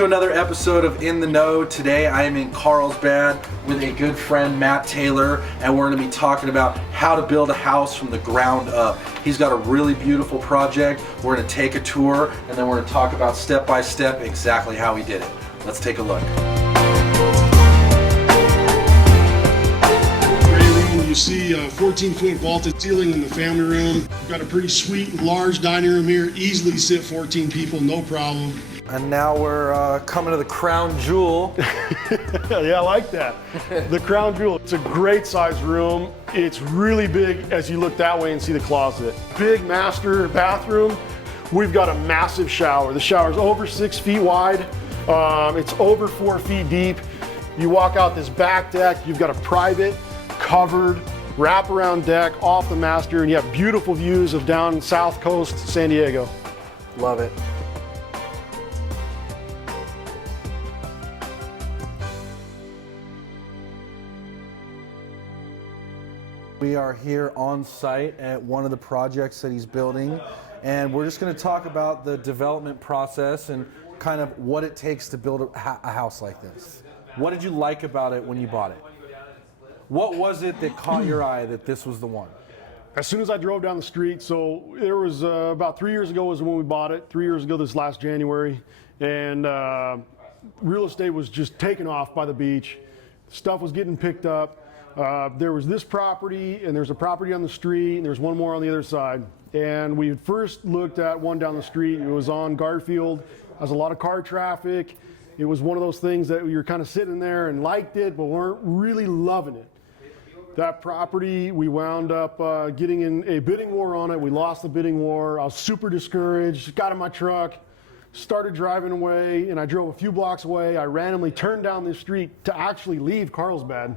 to another episode of In the Know. Today I am in Carlsbad with a good friend, Matt Taylor, and we're going to be talking about how to build a house from the ground up. He's got a really beautiful project. We're going to take a tour, and then we're going to talk about step by step exactly how he did it. Let's take a look. You see a 14-foot vaulted ceiling in the family room. We've got a pretty sweet, large dining room here. Easily sit 14 people, no problem. And now we're coming to the crown jewel. Yeah, I like that. The crown jewel. It's a great sized room. It's really big as you look that way and see the closet. Big master bathroom. We've got a massive shower. The shower's over 6 feet wide. It's over 4 feet deep. You walk out this back deck, you've got a private, covered, wraparound deck off the master, and you have beautiful views of down South Coast San Diego. Love it. We are here on site at one of the projects that he's building, and we're just going to talk about the development process and kind of what it takes to build a house like this. What did you like about it when you bought it? What was it that caught your eye that this was the one? As soon as I drove down the street, so it was about 3 years ago was when we bought it, 3 years ago this last January, and real estate was just taking off by the beach. Stuff was getting picked up. There was this property, and there's a property on the street, and there's one more on the other side. And we had first looked at one down the street. It was on Garfield. Has a lot of car traffic. It was one of those things that you're kind of sitting there and liked it, but weren't really loving it. That property, we wound up getting in a bidding war on it. We lost the bidding war. I was super discouraged, got in my truck, started driving away, and I drove a few blocks away. I randomly turned down this street to actually leave Carlsbad.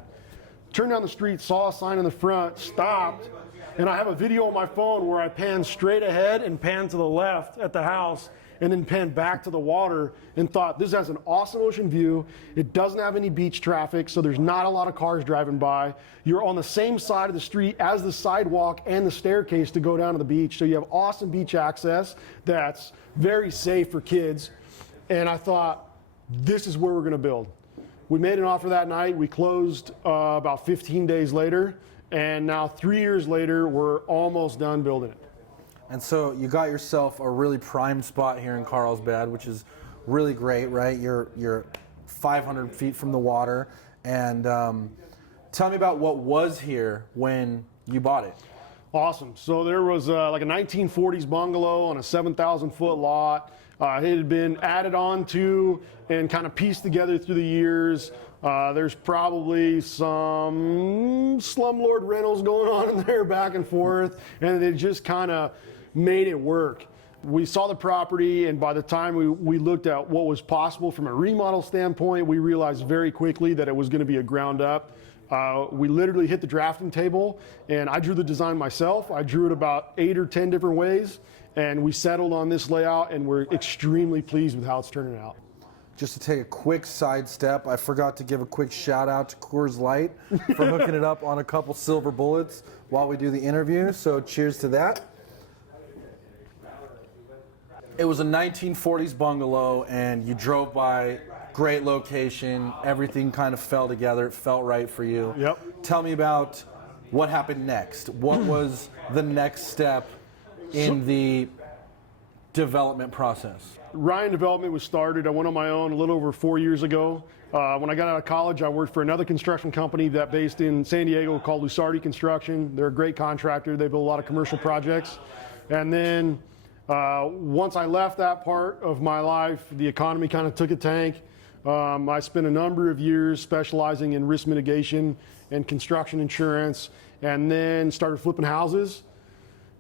Turned down the street, saw a sign in the front, stopped, and I have a video on my phone where I panned straight ahead and panned to the left at the house, and then panned back to the water and thought, this has an awesome ocean view. It doesn't have any beach traffic, so there's not a lot of cars driving by. You're on the same side of the street as the sidewalk and the staircase to go down to the beach. So you have awesome beach access that's very safe for kids. And I thought, this is where we're gonna build. We made an offer that night. We closed about 15 days later. And now 3 years later, we're almost done building it. And so you got yourself a really prime spot here in Carlsbad, which is really great, right? You're 500 feet from the water. And tell me about what was here when you bought it. Awesome. So there was like a 1940s bungalow on a 7,000 foot lot. It had been added on to and kind of pieced together through the years. There's probably some slumlord rentals going on in there back and forth, and they just kind of made it work. We saw the property, and by the time we looked at what was possible from a remodel standpoint, we realized very quickly that it was going to be a ground up. We literally hit the drafting table, and I drew the design myself. I drew it about 8 or 10 different ways, and we settled on this layout, and we're extremely pleased with how it's turning out. Just to take a quick sidestep, I forgot to give a quick shout out to Coors Light for hooking it up on a couple silver bullets while we do the interview, so cheers to that. It was a 1940s bungalow, and you drove by, great location, everything kind of fell together, it felt right for you. Yep. Tell me about what happened next. What was the next step in the development process? Ryan Development was started. I went on my own a little over 4 years ago. When I got out of college, I worked for another construction company that based in San Diego called Lusardi Construction. They're a great contractor. They build a lot of commercial projects. And then once I left that part of my life, the economy kind of took a tank. I spent a number of years specializing in risk mitigation and construction insurance, and then started flipping houses.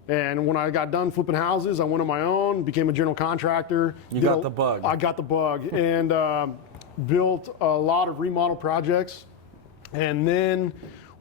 And when I got done flipping houses, I went on my own, became a general contractor. You got the bug. I got the bug, and built a lot of remodel projects. And then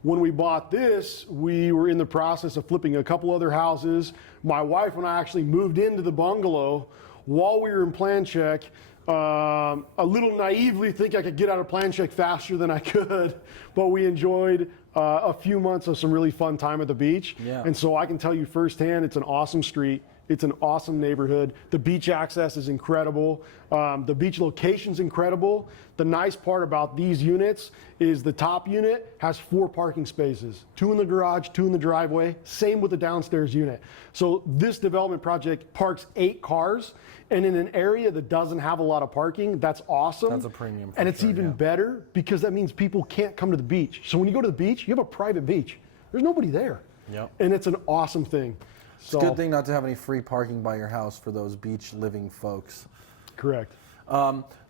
when we bought this, we were in the process of flipping a couple other houses. My wife and I actually moved into the bungalow while we were in plan check. A little naively think I could get out of plan check faster than I could, but we enjoyed a few months of some really fun time at the beach. Yeah. And so I can tell you firsthand, it's an awesome street. It's an awesome neighborhood. The beach access is incredible. The beach location's incredible. The nice part about these units is the top unit has 4 parking spaces, 2 in the garage, 2 in the driveway, same with the downstairs unit. So this development project parks 8 cars, and in an area that doesn't have a lot of parking, that's awesome. That's a premium. And it's even better because that means people can't come to the beach. So when you go to the beach, you have a private beach. There's nobody there. Yep. And it's an awesome thing. It's a good thing not to have any free parking by your house for those beach living folks. Correct.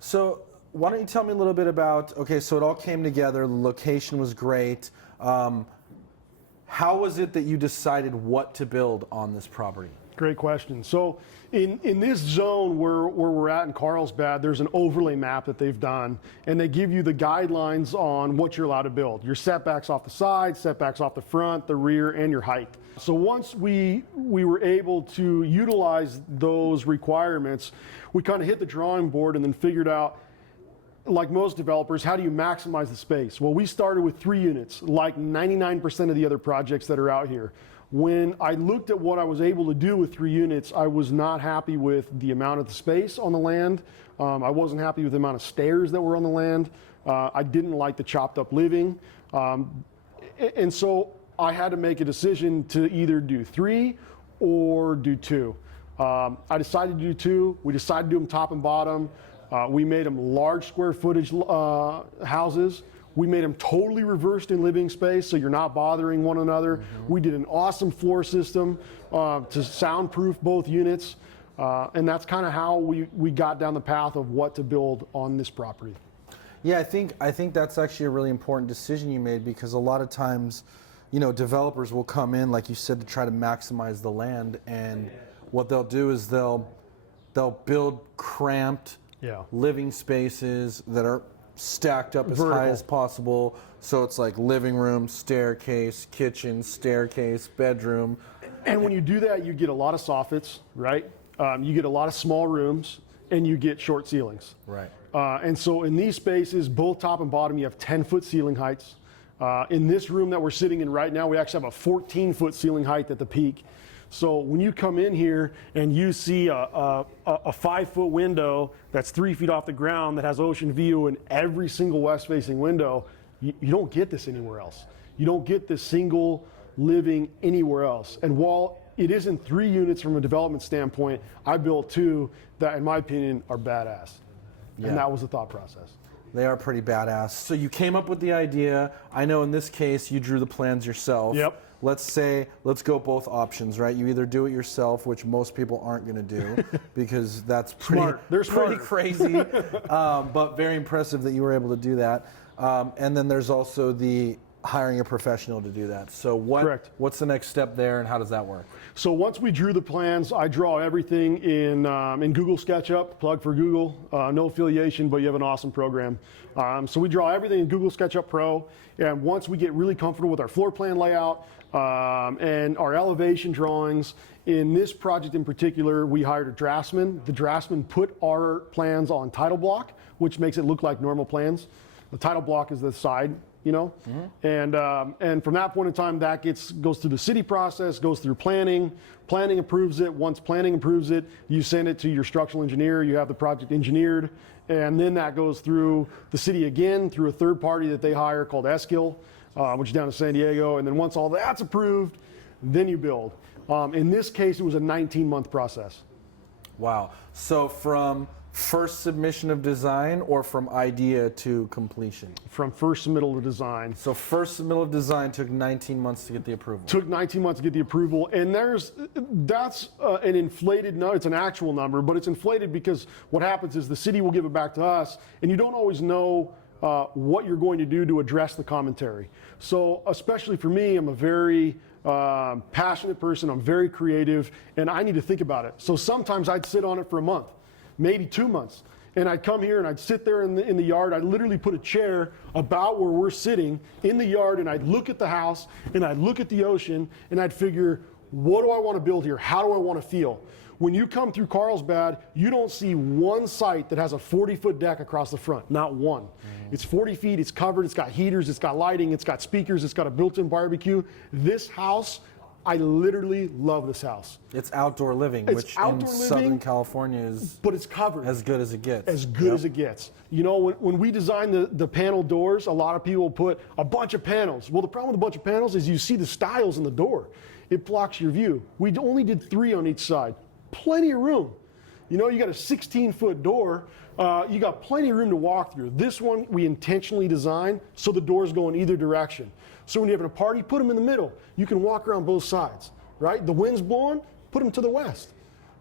So why don't you tell me a little bit about, okay, so it all came together, the location was great. How was it that you decided what to build on this property? Great question. So in this zone where we're at in Carlsbad, there's an overlay map that they've done, and they give you the guidelines on what you're allowed to build. Your setbacks off the side, setbacks off the front, the rear, and your height. So once we were able to utilize those requirements, we kind of hit the drawing board and then figured out, like most developers, how do you maximize the space? Well, we started with 3 units, like 99% of the other projects that are out here. When I looked at what I was able to do with 3 units, I was not happy with the amount of the space on the land. I wasn't happy with the amount of stairs that were on the land. I didn't like the chopped up living. And so I had to make a decision to either do 3 or do 2. I decided to do 2. We decided to do them top and bottom. We made them large square footage houses. We made them totally reversed in living space, so you're not bothering one another. We did an awesome floor system to soundproof both units. And that's kind of how we got down the path of what to build on this property. Yeah, I think that's actually a really important decision you made, because a lot of times, you know, developers will come in, like you said, to try to maximize the land, and what they'll do is they'll build cramped living spaces that are stacked up as high as possible. So it's like living room, staircase, kitchen, staircase, bedroom. And when you do that, you get a lot of soffits, right? You get a lot of small rooms, and you get short ceilings. Right. And so in these spaces, both top and bottom, you have 10-foot ceiling heights. In this room that we're sitting in right now, we actually have a 14-foot ceiling height at the peak. So when you come in here and you see a 5-foot window that's 3 feet off the ground that has ocean view in every single west-facing window, you don't get this anywhere else. You don't get this single living anywhere else. And while it isn't 3 units from a development standpoint, I built 2 that, in my opinion, are badass. Yeah. And that was the thought process. They are pretty badass. So you came up with the idea. I know in this case you drew the plans yourself. Yep. Let's go both options, right? You either do it yourself, which most people aren't going to do because that's pretty crazy, but very impressive that you were able to do that. And then there's also the hiring a professional to do that. So what's the next step there, and how does that work? So once we drew the plans, I draw everything in Google SketchUp, plug for Google, no affiliation, but you have an awesome program. So we draw everything in Google SketchUp Pro, and once we get really comfortable with our floor plan layout and our elevation drawings, in this project in particular, we hired a draftsman. The draftsman put our plans on title block, which makes it look like normal plans. The title block is the side, you know, and from that point in time, that goes through the city process, goes through planning. Planning approves it. Once planning approves it, you send it to your structural engineer. You have the project engineered, and then that goes through the city again through a third party that they hire called Eskil, which is down in San Diego. And then once all that's approved, then you build. In this case, it was a 19-month process. Wow. So from first submission of design, or from idea to completion? From first submittal of design. So first submittal of design took 19 months to get the approval. Took 19 months to get the approval, and that's an inflated number. It's an actual number, but it's inflated because what happens is the city will give it back to us, and you don't always know what you're going to do to address the commentary. So especially for me, I'm a very passionate person. I'm very creative, and I need to think about it. So sometimes I'd sit on it for a month, maybe 2 months. And I'd come here and I'd sit there in the yard. I'd literally put a chair about where we're sitting in the yard, and I'd look at the house and I'd look at the ocean, and I'd figure, what do I want to build here? How do I want to feel? When you come through Carlsbad, you don't see one site that has a 40-foot deck across the front, not one. It's 40 feet, it's covered, it's got heaters, it's got lighting, it's got speakers, it's got a built-in barbecue. This house I literally love this house. It's outdoor living, It's which outdoor in living, Southern California is but it's covered. as good as it gets. As good as it gets. You know, when we designed the panel doors, a lot of people put a bunch of panels. Well, the problem with a bunch of panels is you see the stiles in the door. It blocks your view. We only did 3 on each side. Plenty of room. You know, you got a 16-foot door. You got plenty of room to walk through. This one we intentionally designed so the doors go in either direction. So when you're having a party, put them in the middle. You can walk around both sides, right? The wind's blowing, put them to the west,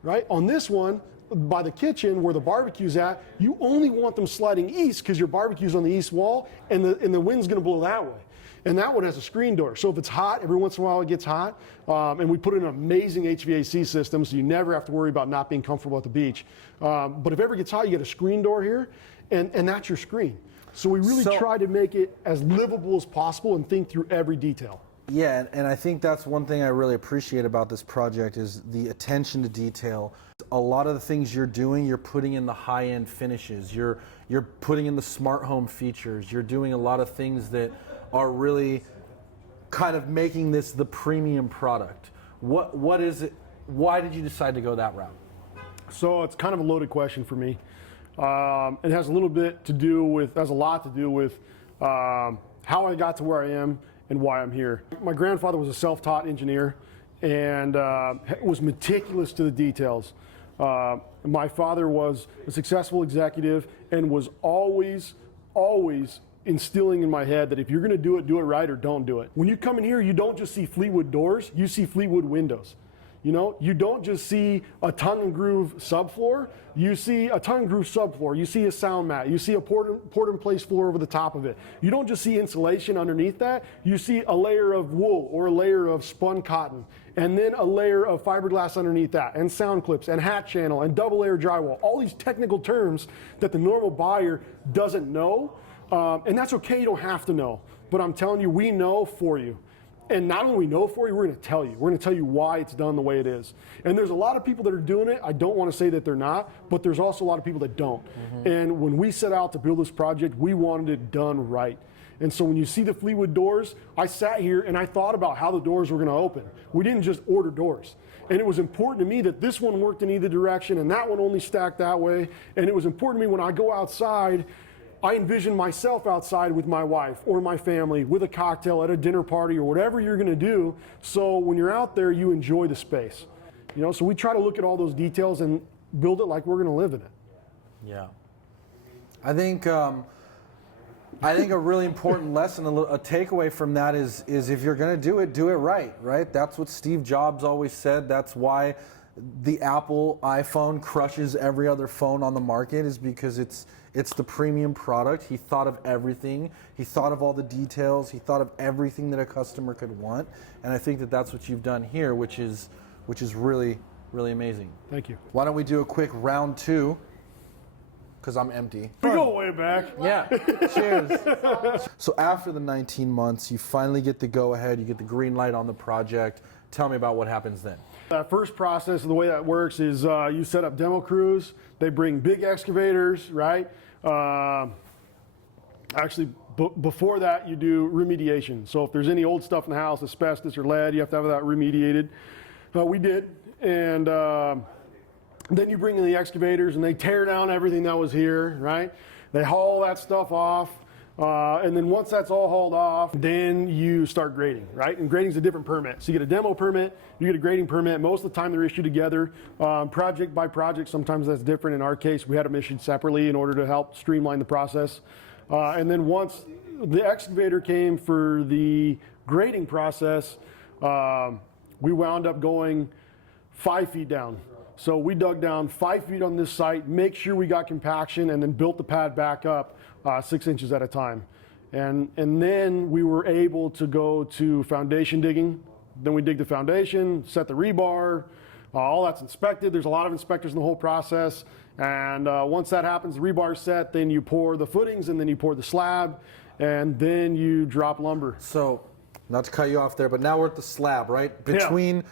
right? On this one, by the kitchen where the barbecue's at, you only want them sliding east because your barbecue's on the east wall and the wind's gonna blow that way. And that one has a screen door. So if it's hot, every once in a while it gets hot. And we put in an amazing HVAC system so you never have to worry about not being comfortable at the beach. But if it ever gets hot, you get a screen door here and that's your screen. So we really try to make it as livable as possible and think through every detail. Yeah, and I think that's one thing I really appreciate about this project is the attention to detail. A lot of the things you're doing, you're putting in the high-end finishes. You're putting in the smart home features. You're doing a lot of things that are really kind of making this the premium product. What is it? Why did you decide to go that route? So it's kind of a loaded question for me. It has a lot to do with how I got to where I am and why I'm here. My grandfather was a self-taught engineer and was meticulous to the details. My father was a successful executive and was always instilling in my head that if you're going to do it right or don't do it. When you come in here, you don't just see Fleetwood doors, you see Fleetwood windows. You know, you don't just see a tongue and groove subfloor, you see a tongue and groove subfloor, you see a sound mat, you see a port in place floor over the top of it. You don't just see insulation underneath that, you see a layer of wool or a layer of spun cotton, and then a layer of fiberglass underneath that, and sound clips, and hat channel, and double layer drywall. All these technical terms that the normal buyer doesn't know, and that's okay, you don't have to know. But I'm telling you, we know for you. And not only we know for you, we're going to tell you. We're going to tell you why it's done the way it is. And there's a lot of people that are doing it. I don't want to say that they're not, but there's also a lot of people that don't. And when we set out to build this project, we wanted it done right. And so when you see the Fleetwood doors, I sat here and I thought about how the doors were going to open. We didn't just order doors. And it was important to me that this one worked in either direction and that one only stacked that way. And it was important to me when I go outside, I envision myself outside with my wife or my family with a cocktail at a dinner party or whatever you're going to do. So when you're out there, you enjoy the space. You know, so we try to look at all those details and build it like we're going to live in it. Yeah. I think a really important lesson, a takeaway from that is if you're going to do it right, right? That's what Steve Jobs always said. That's why the Apple iPhone crushes every other phone on the market, is because it's the premium product. He thought of everything. He thought of all the details. He thought of everything that a customer could want. And I think that that's what you've done here, which is really, really amazing. Thank you. Why don't we do a quick round 2? Because I'm empty. We go way back. Yeah. Cheers. So after the 19 months, you finally get the go-ahead. You get the green light on the project. Tell me about what happens then. That first process, the way that works is you set up demo crews. They bring big excavators, right? Actually, before that, you do remediation. So if there's any old stuff in the house, asbestos or lead, you have to have that remediated. We did. And then you bring in the excavators and they tear down everything that was here, right? They haul that stuff off. And then once that's all hauled off, then you start grading, right? And grading's a different permit. So you get a demo permit, you get a grading permit. Most of the time they're issued together, project by project. Sometimes that's different. In our case, we had them issued separately in order to help streamline the process. And then once the excavator came for the grading process, we wound up going 5 feet down. So we dug down 5 feet on this site, make sure we got compaction, and then built the pad back up 6 inches at a time. And then we were able to go to foundation digging. Then we dig the foundation, set the rebar, all that's inspected. There's a lot of inspectors in the whole process. And once that happens, the rebar's set, then you pour the footings and then you pour the slab and then you drop lumber. So Not to cut you off there, but now we're at the slab, right? Between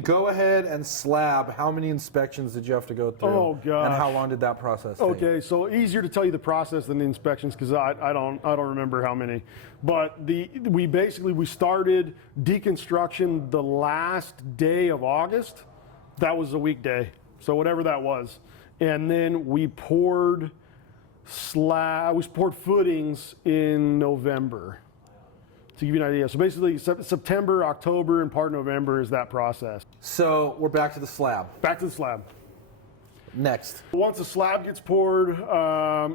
go ahead and slab, how many inspections did you have to go through? Oh gosh. And how long did that process take? Okay, so easier to tell you the process than the inspections because I don't remember how many. But we started deconstruction the last day of August. That was a weekday, so whatever that was, and then we poured footings in November. To give you an idea. So basically September, October, and part of November is that process. So we're back to the slab. Back to the slab. Next. Once the slab gets poured,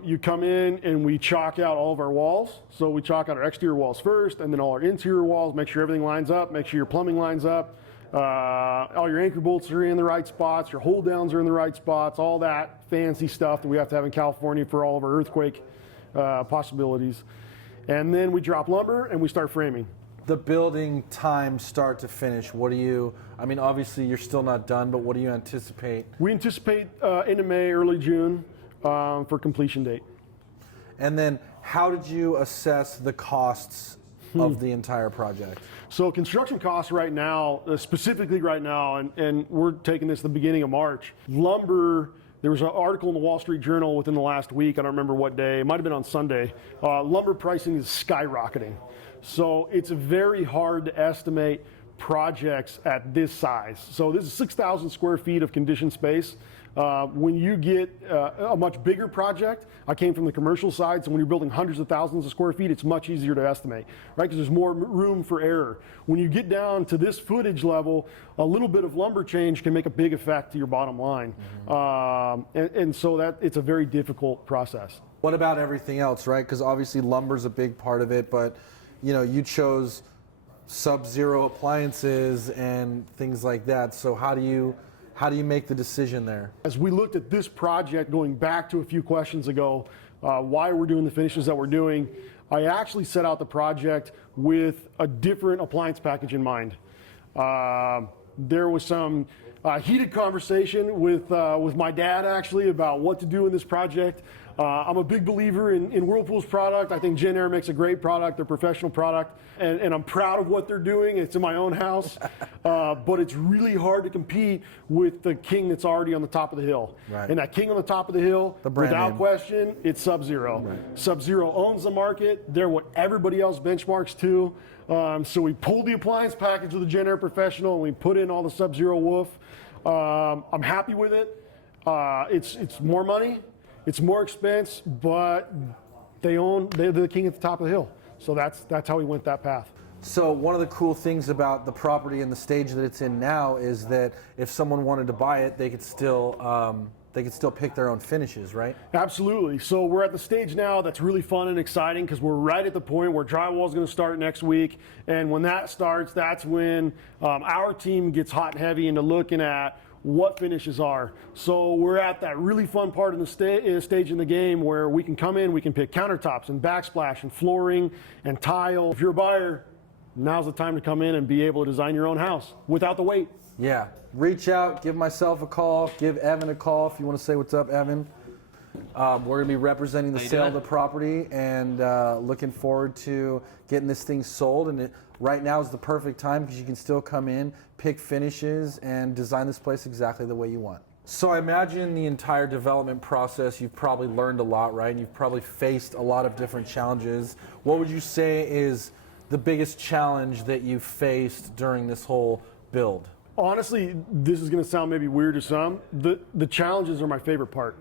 you come in and we chalk out all of our walls. So we chalk out our exterior walls first and then all our interior walls, make sure everything lines up, make sure your plumbing lines up, all your anchor bolts are in the right spots, your hold downs are in the right spots, all that fancy stuff that we have to have in California for all of our earthquake possibilities. And then we drop lumber and we start framing. The building time start to finish, obviously you're still not done, but what do you anticipate? We anticipate end of May, early June for completion date. And then how did you assess the costs of the entire project? So construction costs right now, specifically right now, and we're taking this at the beginning of March, lumber. There was an article in the Wall Street Journal within the last week, I don't remember what day, it might have been on Sunday, lumber pricing is skyrocketing. So it's very hard to estimate projects at this size. So this is 6,000 square feet of conditioned space. When you get a much bigger project, I came from the commercial side, so when you're building hundreds of thousands of square feet, it's much easier to estimate, right? Because there's more room for error. When you get down to this footage level, a little bit of lumber change can make a big effect to your bottom line. And so it's a very difficult process. What about everything else, right? Because obviously lumber's a big part of it, but you chose sub-zero appliances and things like that. So how do you make the decision there? As we looked at this project, going back to a few questions ago, why we're doing the finishes that we're doing, I actually set out the project with a different appliance package in mind. There was some heated conversation with my dad actually about what to do in this project. I'm a big believer in Whirlpool's product. I think Gen Air makes a great product, a professional product, and I'm proud of what they're doing. It's in my own house, but it's really hard to compete with the king that's already on the top of the hill. Right. And that king on the top of the hill, without question, it's Sub-Zero. Right. Sub-Zero owns the market. They're what everybody else benchmarks to. So we pulled the appliance package of the Gen Air Professional and we put in all the Sub-Zero woof. I'm happy with it. It's more money. It's more expense, but they're the king at the top of the hill. So that's how we went that path. So one of the cool things about the property and the stage that it's in now is that if someone wanted to buy it, they could still pick their own finishes, right? Absolutely. So we're at the stage now that's really fun and exciting because we're right at the point where drywall is going to start next week. And when that starts, that's when our team gets hot and heavy into looking at what finishes are. So we're at that really fun part of the stage in the game where we can come in, we can pick countertops and backsplash and flooring and tile. If you're a buyer, now's the time to come in and be able to design your own house without the wait. Yeah, reach out, give myself a call, give Evan a call if you want to say what's up, Evan. We're going to be representing the sale of the property and looking forward to getting this thing sold. And right now is the perfect time because you can still come in, pick finishes, and design this place exactly the way you want. So I imagine the entire development process, you've probably learned a lot, right? And you've probably faced a lot of different challenges. What would you say is the biggest challenge that you've faced during this whole build? Honestly, this is going to sound maybe weird to some. The challenges are my favorite part.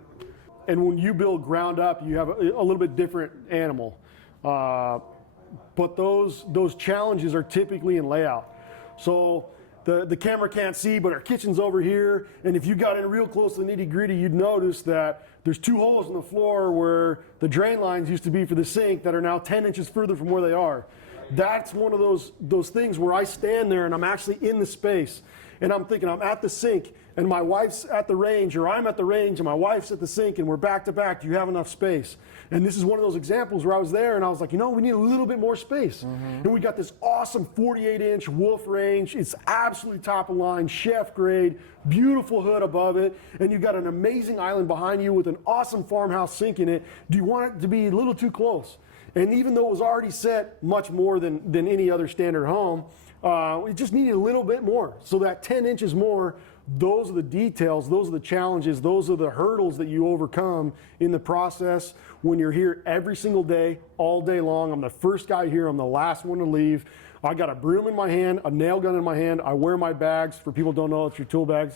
And when you build ground up, you have a little bit different animal. But those challenges are typically in layout. So the camera can't see, but our kitchen's over here. And if you got in real close to the nitty gritty, you'd notice that there's 2 holes in the floor where the drain lines used to be for the sink that are now 10 inches further from where they are. That's one of those things where I stand there and I'm actually in the space. And I'm thinking I'm at the sink and my wife's at the range, or I'm at the range and my wife's at the sink and we're back to back. Do you have enough space? And this is one of those examples where I was there and I was like, we need a little bit more space. And we got this awesome 48-inch Wolf range. It's absolutely top of line, chef grade, beautiful hood above it. And you got an amazing island behind you with an awesome farmhouse sink in it. Do you want it to be a little too close? And even though it was already set much more than any other standard home, it just needed a little bit more. So that 10 inches more, those are the details, those are the challenges, those are the hurdles that you overcome in the process when you're here every single day, all day long. I'm the first guy here, I'm the last one to leave. I got a broom in my hand, a nail gun in my hand. I wear my bags, for people who don't know, it's your tool bags,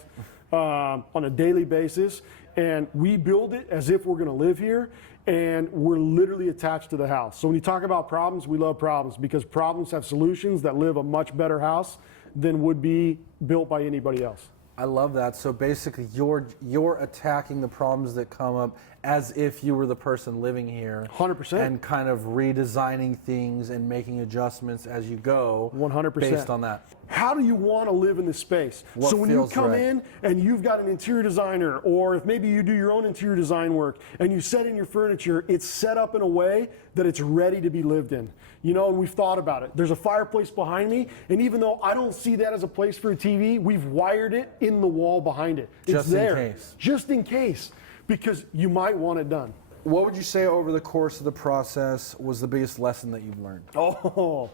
on a daily basis. And we build it as if we're gonna live here, and we're literally attached to the house. So when you talk about problems, we love problems, because problems have solutions that live a much better house than would be built by anybody else. I love that. So basically, you're attacking the problems that come up as if you were the person living here. 100%. And kind of redesigning things and making adjustments as you go. 100%. Based on that. How do you want to live in this space? What so when you feels come right? in and you've got an interior designer, or if maybe you do your own interior design work and you set in your furniture, it's set up in a way that it's ready to be lived in. You know, and we've thought about it. There's a fireplace behind me, and even though I don't see that as a place for a TV, we've wired it in the wall behind it. It's Just there. in case. Just in case, because you might want it done. What would you say over the course of the process was the biggest lesson that you've learned? Oh.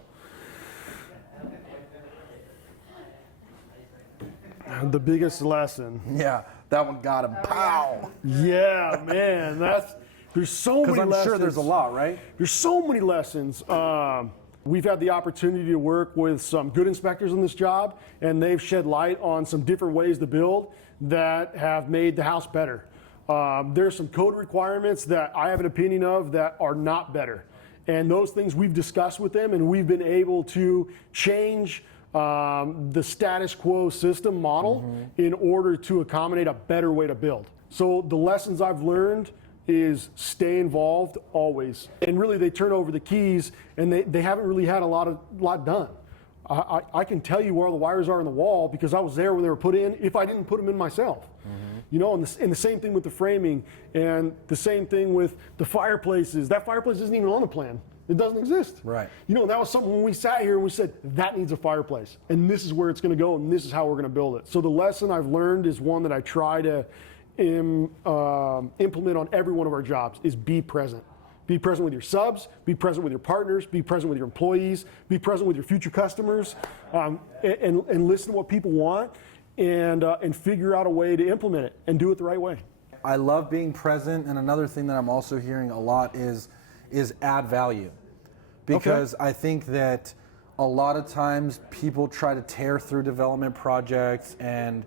The biggest lesson. Yeah, that one got him. Pow! Yeah, man, there's so many Because I'm lessons. sure there's a lot, right? There's so many lessons. We've had the opportunity to work with some good inspectors on this job, and they've shed light on some different ways to build that have made the house better. There's some code requirements that I have an opinion of that are not better. And those things we've discussed with them, and we've been able to change the status quo system model in order to accommodate a better way to build. So the lessons I've learned is stay involved always. And really they turn over the keys, and they haven't really had a lot done. I can tell you where the wires are in the wall because I was there when they were put in if I didn't put them in myself. You know, and the same thing with the framing, and the same thing with the fireplaces. That fireplace isn't even on the plan. It doesn't exist. Right. You know, that was something when we sat here and we said, that needs a fireplace, and this is where it's gonna go, and this is how we're gonna build it. So the lesson I've learned is one that I try to implement on every one of our jobs is be present. Be present with your subs, be present with your partners, be present with your employees, be present with your future customers, and listen to what people want, and figure out a way to implement it and do it the right way. I love being present, and another thing that I'm also hearing a lot is add value. Because I think that a lot of times people try to tear through development projects and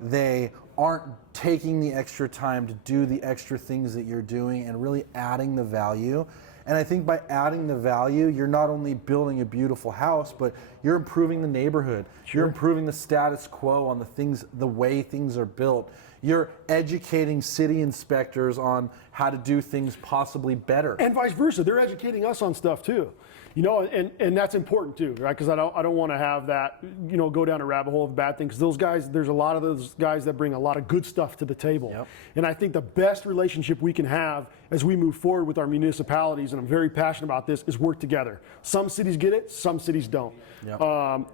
they aren't taking the extra time to do the extra things that you're doing and really adding the value. And I think by adding the value, you're not only building a beautiful house, but you're improving the neighborhood. Sure. You're improving the status quo on the way things are built. You're educating city inspectors on how to do things possibly better. And vice versa, they're educating us on stuff too. You know, and that's important too, right? Because I don't want to have that, you know, go down a rabbit hole of bad things. Those guys, there's a lot of those guys that bring a lot of good stuff to the table. Yep. And I think the best relationship we can have as we move forward with our municipalities, and I'm very passionate about this, is work together. Some cities get it, some cities don't. Yep.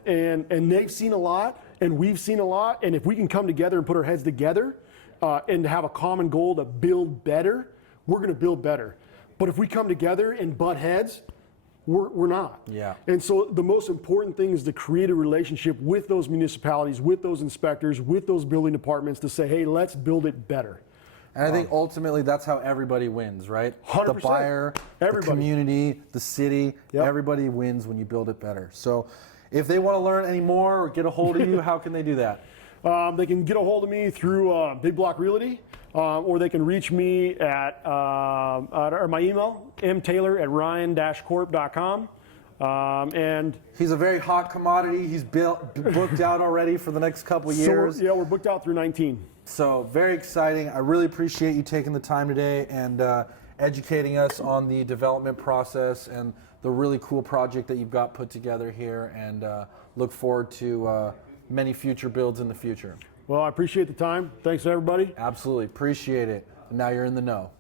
And they've seen a lot, and we've seen a lot. And if we can come together and put our heads together and have a common goal to build better, we're going to build better. But if we come together and butt heads, we're not. Yeah. And so the most important thing is to create a relationship with those municipalities, with those inspectors, with those building departments to say, hey, let's build it better. And I think ultimately that's how everybody wins, right? 100%. The buyer, everybody. The community, the city, yep. Everybody wins when you build it better. So if they want to learn any more or get a hold of you, how can they do that? They can get a hold of me through Big Block Realty, or they can reach me at my email, mtaylor@ryan-corp.com. And he's a very hot commodity. He's booked out already for the next couple years. So, yeah, we're booked out through 19. So very exciting. I really appreciate you taking the time today and educating us on the development process and the really cool project that you've got put together here, and look forward to many future builds in the future. Well, I appreciate the time. Thanks, everybody. Absolutely. Appreciate it. And now you're in the know.